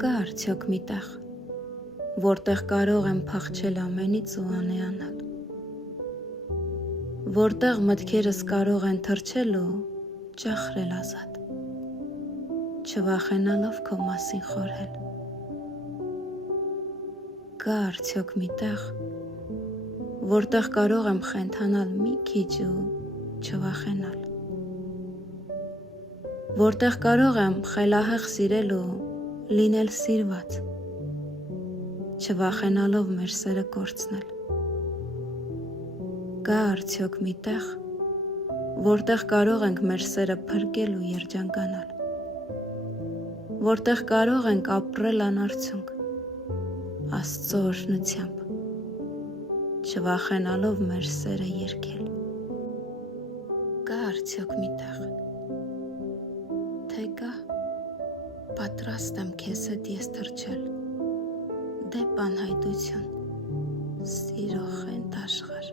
Կա արդյոք մի տեղ, որտեղ կարող եմ փախչել ամենից ու անեանալ, որտեղ մտքերս կարող են թռչել ու ճախրել ազատ, չվախենալով քո մասին խորհել։ Կա արդյոք մի տեղ, որտեղ կարող եմ խենթանալ մի քիչ ու չվախենալ, որտեղ կարող եմ խելահեղ սիրել ու լինել սիրված, չվախենալով մեր սերը կորցնել։ Կա արդյոք մի տեղ, որտեղ կարող ենք մեր սերը փրկել ու երջանկանալ, որտեղ կարող ենք ապրել անարդյունք, Աստծո օրհնությամբ, չվախենալով մեր սերը երգել։ Կա արդյոք մի տեղ, թե կա, պատրաստ եմ քեզ հետ ես թռչել, դեպ անհայտություն, սիրո խենթ աշխարհ։